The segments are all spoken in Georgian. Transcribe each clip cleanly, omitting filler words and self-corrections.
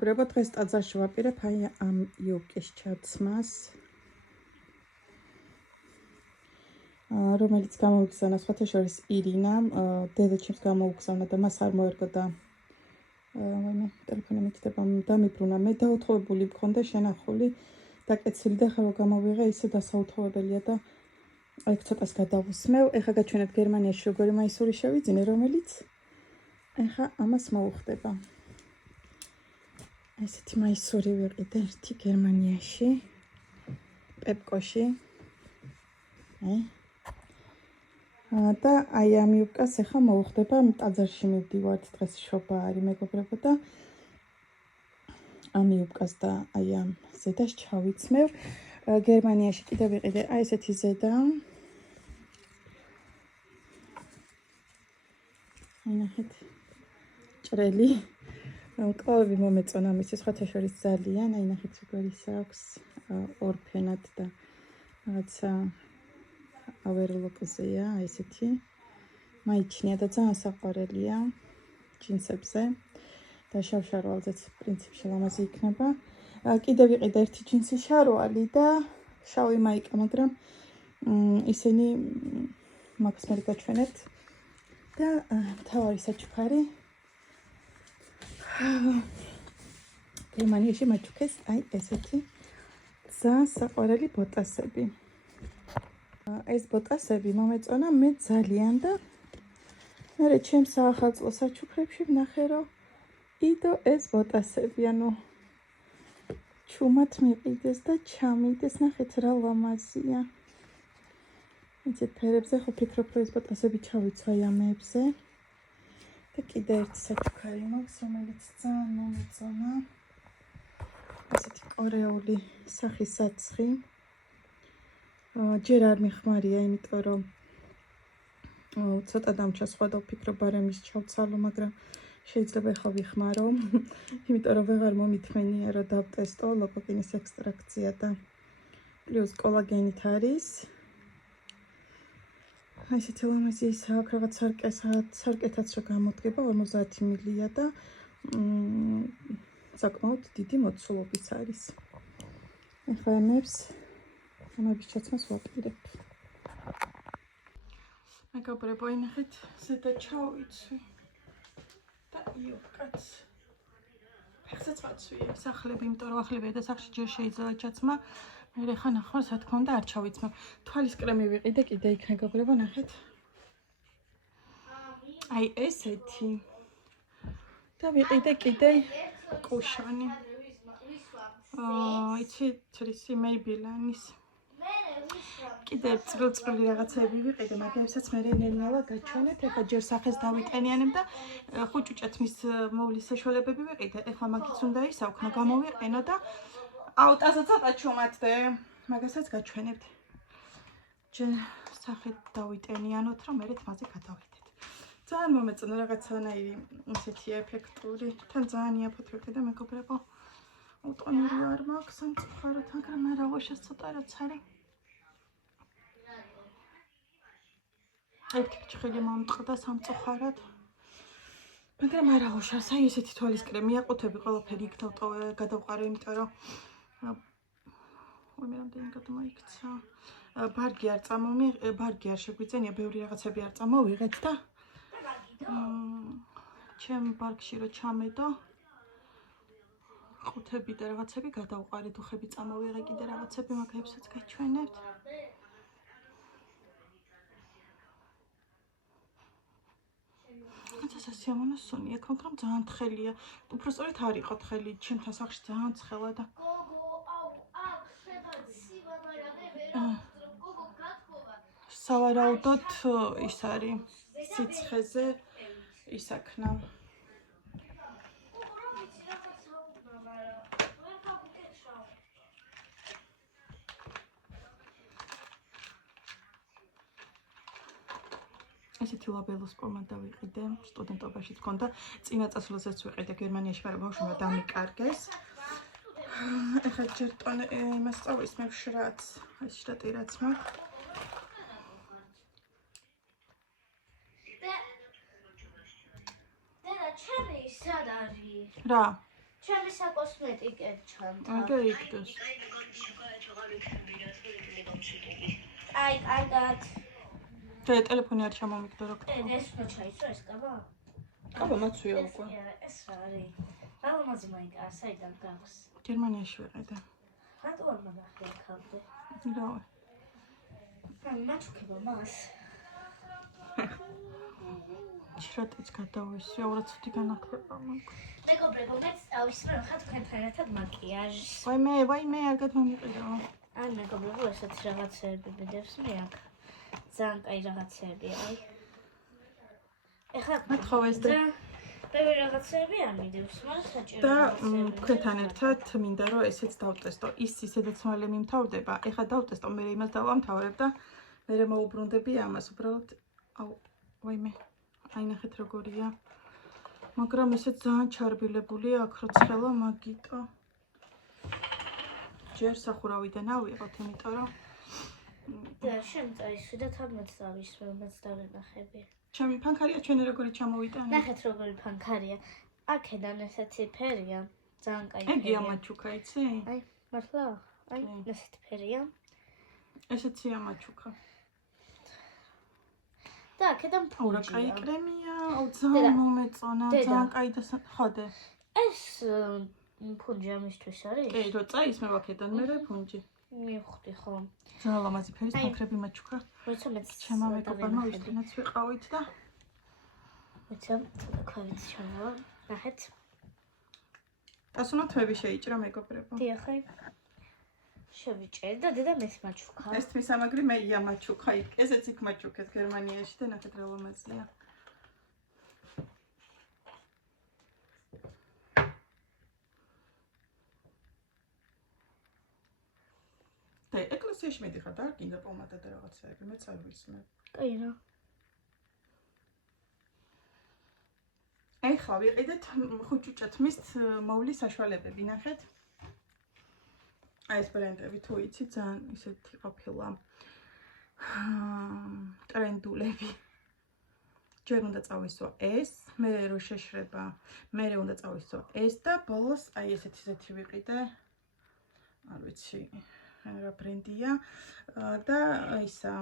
ბრება დღეს ტაძარში ვაპირებ აი ამ იუკის ჩაცმას, რომელიც გამოვიგზავნა სხვათა შორის ირინამ, დედაჩემს გამოვიგზავნა და მას არ მოერგოდა ტელეფონი მითდება დამიბრუნა, მე დაუთხოვებული მქონდა შენახული, დაკეცილი და ხარო გამოვიღე, ისე დასაუთხოვებელია და აი ცოტას გადავუსმევ. ეხლა გაჩვენებთ გერმანიაში როგორი მაისური შევიძინე, რომელიც ეხლა ამას მოუხდება. ესეთი მაისური ვიყიდე ერთი გერმანიაში, პეპკოში. და აი ამ იუკას ეხლა მოუხდება, ტაძარში მივდივართ, დღეს შობა არის მეგობრებო და ამ იუკას და აი ამ ზედას ჩავიცმევ. გერმანიაში კიდევ ვიყიდე აი ესეთი ზედა. აი ნახეთ, ჭრელი. კლავები მომეწონა მისი სხვათა შორის ძალიან, აი ნახეთ როგორი აქვს ორფენად და რაღაცა ავერლოკზეა, აი ესეთი. მაიჩნია და ძალიან საყვარელია ჯინსებზე და შავშარვალზეც პრინციპში ლამაზი იქნება. კიდევ ვიყიდე ერთი ჯინსი შარვალი და შავი მაიკა, მაგრამ ისინი მაგას მე გაჩვენებთ და მთავარი საჩუქარი გერმანიაში მაჩუქეს აი ესეთი ძალიან საყვარელი ბოტასები. ეს ბოტასები მომეწონა მე ძალიან და მე ჩემს საახალწლო საჩუქრებში ვნახე რომ იდო ეს ბოტასები, ანუ ჩუმად მიყიდეს და ჩამიდეს, ნახეთ რა ლამაზია. იცით ფერებზე ხო ფიქრობ რომ ეს ბოტასები ჩავიცვა ამებზე. და კიდე ერთი საჩუქარი მაქვს, რომელიც ძალიან მომეწონა. ესეთი კორეული სახის საცხი. ჯერ არ მიხმარია, იმიტომ რომ ცოტა დამჭა სხვა და ვფიქრობ ბარემის ჩავცალო, მაგრამ შეიძლება ეხლა ვიხმარო, იმიტომ რომ ვეღარ მომითმენია რომ დავტესტო ლოპოკინის ექსტრაქცია და პლუს კოლაგენით არის. აი ესეთი ლამაზი ის აქვს, რაღაც სარკეთაც რა გამოდგება, 50 მილია და საკმაოდ დიდი მოცულობის არის. ეხლა ამების ჩაცმას ვაპირებ. მეგობრებო, ნახეთ, ზედა ჩავიცვი და იუკაც. ფეხსაც ვაცვიე სახლები, იმიტომ რომ ახლებია და სახლში ჯერ შეიძლება ჩაცმა. მე ხან ახლა რა თქმა უნდა არ ჩავიცმევ. თვალის კრემი ვიყიდე კიდე იქ, მეგობრებო, ნახეთ. აი ესეთი. და ვიყიდე კიდე კუშანი. იცით რისი Maybelline-ის. კიდე წვრილი რაღაცები ვიყიდე, მაგებსაც მე ნელ-ნელა გაჩვენეთ. ეხლა ჯერ სახეს დავიტენიანებ და ხუჭუჭად მის მოვლის საშუალებები ვიყიდე. ეხლა მაგიც უნდა ისაუქნო, გამოვიყენო და აუტაზე ცოტა ჩუმატდე. მაგასაც გაჩვენებთ. ჯერ სახე დავიტენიანოთ, რომ მერე თმაზე გადავიდეთ. ძალიან მომეწონა რაღაცანაირი ისეთი ეფექტური. თან ძალიან იაფოთ ვიყიდე, მეგობრებო. უტყნური არ მაქვს სამწუხაროდ, მაგრამ არავაშას ცოტა რაც არის. ერთი ჭხილი მომწყდა სამწუხაროდ. მაგრამ არავაშას, აი ესეთი თვალის კრემი აყუთები ყველაფერი იქ გადავყარე, იმიტომ რომ მე რამდენი გადმოიქცა. ბარგი არ შეგვიძენია, ბევრი რაღაცები არ წამოვიღეთ და ჩემ ბარგში რო ჩამედო ყუთები და რაღაცები გადავყარე, დუხები წამოვიღე, კიდე რაღაცები მაგებსაც გაჩვენებთ. ასე სიამოვნო აქ, მაგრამ ძალიან თხელია. უბრალოდ არ იყო თხელი, ჩემთან სახლში ძალიან ცხელა და სავარაუდოდ ის არის სიცხეზე ისაქნა. ესეთი ლაბელოს პომადა ვიყიდე, სტუდენტობაშიც მქონდა, წინა წასვლაზეც ვიყიდე გერმანიაში, მაგრამ ბავშვმა დამიკარგეს. ეხლა ჯერ იმას წავისმევ შრატს, ეს შრატი რაც მაქვს. დედა, ჩემი სად არის? რა? ჩემი საკოსმეტიკეთ ჩანთა. აგა იქდეს. აი, კარგად. და ტელეფონი არ ჩამომიგდო რა ეს რო ჩაიცვა ეს კაბა? კაბა მაცვია უკვე. ეს რა არის? რა ლამაზი მაინტერესა, საიდან გავს? გერმანიაში ვიყიდე. რატო არ მაგახი აქამდე? რავი. აი, მაჩუქება მას. შრატიც გადავისვი, აუρα ცუდი განახლება მაქვს. მეგობრებო, მეც ავისმე ხა თქვენთან ერთად მაკიაჟს. ვაიმე, არ გადმომიყიდა. აი, მეგობრებო, ესეთი რაღაცეები ბედებს მე აქ. ძალიან კაი რაღაცეებია, აი. ეხლა მეთხოვეს და ბევრი რაღაცეები არ მიდევს, მაგრამ საჭირო და თქვენთან ერთად მინდა რომ ესეც დავტესტო. ისედაც მალე მიმთავრდება. ეხლა დავტესტო, მე იმას დავამთავრებ და მე მოუბრუნდები ამას. უბრალოდ აუ, ვაიმე. აი ნახეთ როგორია. მაგრამ ესეც ძალიან ჩარბილებულია, აქ რო ცხელა მაგიტო. ჯერ სახურავიდან ავიღოთ, იმიტომ რომ და შენ წაისვი და თორმეტ წავისვე, მეც დავენახები. ჩემი ფანქარია ჩვენი როგორი ჩამოვიტანე. ნახეთ როგორი ფანქარია. აქედან ესეთი ფერია, ძალიან კაი ფერია. ეგი ამაჩუქა, იცი? აი, მართლა? აი, ესეთი ფერია. ესეცი ამაჩუქა. და აქედან აურა ფუნჯია. კაი კრემია, აუ ძალიან მომეწონა, ძალიან კაი და ხოდე. ეს ფუნჯი ამისთვის არის? კი, რო წაისმევ აქედან მე ფუნჯი. მივხვდი ხო. ძალიან ლამაზი ფერის ფაქრები მაჩუქა. როცა მეც ჩემმა მეგობარმა ვისთანაც ვიყავით და როცა ქვევით ჩამოვა, ნახეთ. დასუნა თვები შეიჭრა მეგობრებო. დიახ. შევიჭერ და დედა მეც მაჩუქა. ეს თმის ამაგრი მე იამაჩუქა, ესეც იქ მაჩუქეს გერმანიაში და ნახეთ რა ლამაზია. და ეკლესიაში მედიხარ და არ გინდა პომადა და რაღაცაები, მეც არ ვიცნობ. კაი რა. ეხლა ვიყიდეთ ხუჭუჭა თმის მოვლის საშუალებები, ნახეთ. აი ეს ბრენდები თუ იცი, ძალიან ისეთი ყოფილა ტრენდულები. ჯერ უნდა წავისვა ეს, მე რო შეშრება, მე უნდა წავისვა ეს და ბოლოს აი ესეთი ვიყიდე. არ ვიცი რა ბრენდია და ისა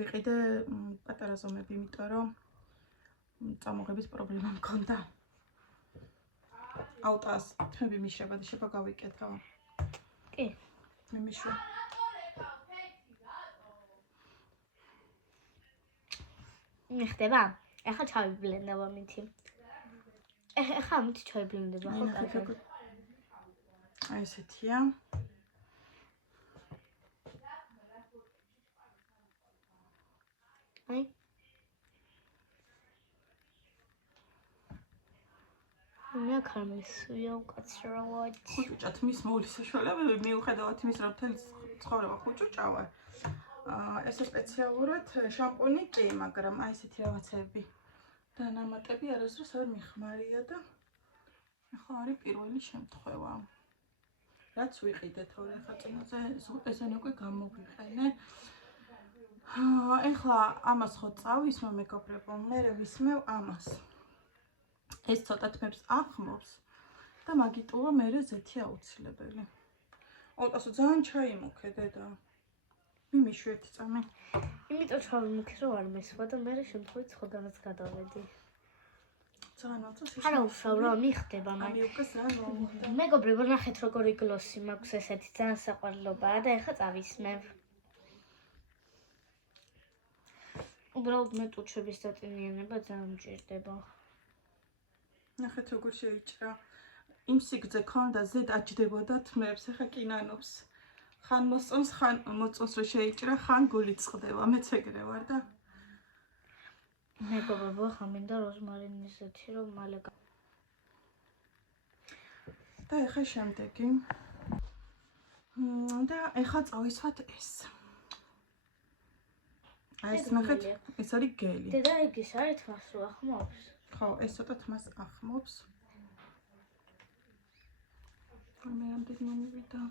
ვიყიდე პატარა ზომები, იმიტომ რომ წამოღების პრობლემა მქონდა. აუტას თმები მიშრება და შეფა გავიკეთო. კი. მე მიშვა. მიხდება? ეხლა ჩავიბლენდება მითი. ეხლა მითი ჩავიბლენდება, ხო კარგად. აი ესეთია. აი. მე ქარმისია უკაცრავად. ხუჭუჭა თმის მოვლის საშუალებები მიუხედავად იმის რომ მთელი ცხოვრება ხუჭუჭავარ. ესე სპეციალურად შამპუნი კი, მაგრამ აი ესეთი რაღაცები და ნამატები არასდროს არ მიხმარია და ახლა არის პირველი შემთხვევა. რაც ვიყიდეთ ორი ხაწინაზე, ესენი უკვე გამოვიყენე. ეხლა ამას ხო წავისმე მეგობრებო, მე ვისმევ ამას. ეს ცოტა თმებს ახმობს და მაგიტოა მე ზეთი აუცილებელი. ოტასო ძალიან ჩაიმუქე დედა. მიმიშვი ერთი წამი. იმიტომ ჩავიმუქე რომ არ მესვა და მე შემთხვევით სხვაგანაც გადავედი. ძალიან უწევს ის. არა უშავ რა მიხდება მაგ. ამი უკვე ძალიან მომხდა. მეგობრებო, ნახეთ როგორი გლოსი მაქვს ესეთი ძალიან საყვარლობაა და ეხლა წავისმევ. უბრალოდ მე ტუჩების დაწინიანება ძალიან მჭირდება. ნახეთ როგორ შეიჭრა. იმ სიგრძე ქონდა ზედ აჯდებოდა თმებს, ეხა კინანობს. ხან მოსწონს, ხან მოწონს რომ შეიჭრა, ხან გული წყდება. მეც ეგრე ვარ და მეგობრებო, ხა მინდა როზმარინისეთი რომ მალე და ეხა შემდეგი. და ეხა წავისვათ ეს. აი ეს ნახეთ, ეს არის გელი. დედა ეგ ის არის თმას რო ახმობს. ხო, ეს ცოტა თმას ახმობს. მე რამდენი მომივიდა.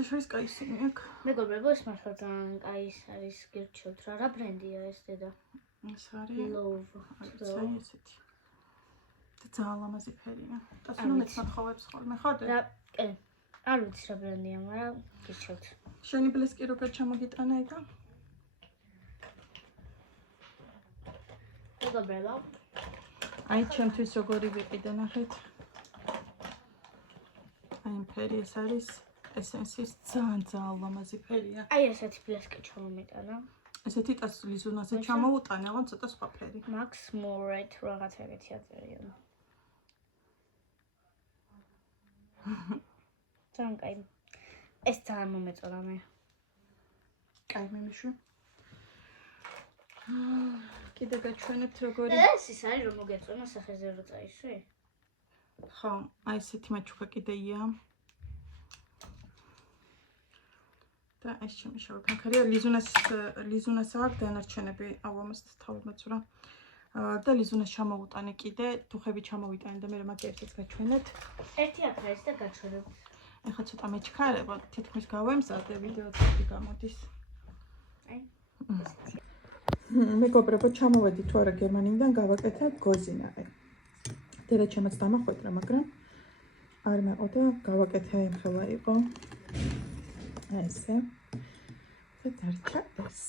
საერთოდ შორის კაი ისინი აქ. მეგობრებო, ეს მართლა ძალიან კაი არის, გირჩევთ რა. რა ბრენდია ეს დედა? ეს არის Love. აი ესეთი. და ძალიან ლამაზი ფერია. და მეც მათხოვებს ხოლმე, ხოდე? რა, კი. არ ვიცი რა ბრენდია, მაგრამ გირჩევთ. შენი ბლესკი როგორ ჩამოგიტანა ეკა? მეგობრებო, აი ჩემთვის როგორი ვიყიდე ნახეთ. აი ამ ფერი ეს არის ესენსის ძალიან ლამაზი ფერია. აი ესეთი ბლესკი ჩამომიტანა. ესეთი ტას ლიზუნაზე ჩამოუტანე, აღარ ცოტა სხვა ფერი. Max Moret რაღაც ეგეთი აწერია. ძალიან კაი. ეს ძალიან მომეწონა მე. კაი მემიშვი. კიდე გაჩვენებთ როგორი. ეს ის არის რომ მოგეწონა სახეზე რო წაიშვი? ხო, აი ესეთი მაჩუქა კიდეია. და ეს ჩემი შავი ფანქარია, ლიზუნას აქვს დანარჩენები, ავამას თავი მეცურა. და ლიზუნას ჩამოუტანე კიდე, თუხები ჩამოვიტანე და მე მაგერსაც გაჩვენეთ. ერთი აქ არის და გაჩვენებ. ეხლა ცოტა მეჩქარება, თითქმის გავემზადე ვიდეო წუთი გამოდის. აი. მეგობრებო, ჩამოვედი თუ არა გერმანიიდან გავაკეთებ გოზინაყი. დედა ჩემაც დამახვედრა, მაგრამ არ მეყოდა გავაკეთე ხელა იყო. ესე. და დარჩა ეს.